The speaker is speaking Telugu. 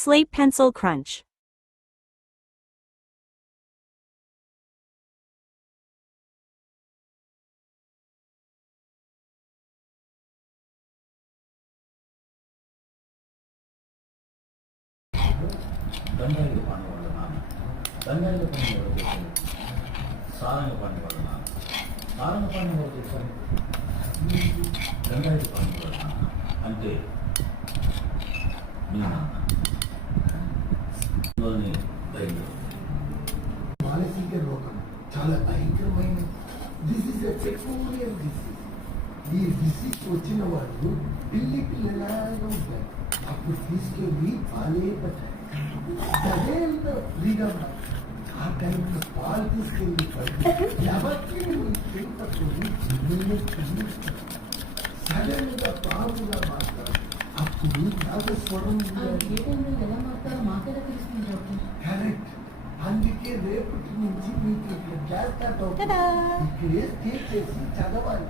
Slate Pencil Crunch. గంగాయిలు పండు వాళ్ళ నాన్న గంగాయిలు పండు ఎవరు చేశారు? సారంగ పండు వాళ్ళ నాన్న సారంగ పండు ఎవరు చేశారు? గంగాయిలు పండు వాళ్ళ నాన్న అంటే మీ నాన్న ధైర్యం మానసిక రోగం చాలా భయంకరమైన డిసీజ్, పెక్యూలియర్ డిసీజ్. ఈ డిసీజ్ వచ్చిన వాళ్ళు పిల్లలాగా ఉంటారు. అప్పుడు తీసుకెళ్ళి పాలే పట్టారు. అదే అంత ఫ్రీగా ఆ టైంలో పాలు తీసుకెళ్ళి ఎవరికి పట్టుకొని సడన్ గా పాముగా మాట్లాడు. అప్పుడు నాగస్వరం ఎలా మాట్లాడో మాట్లాడ తెలుస్తుంది. కరెక్ట్. అందుకే రేపటి నుంచి మీకు ఇక్కడ క్లాస్ స్టార్ట్ అవుతుంది. ఇక్కడే స్టే చేసి చదవాలి.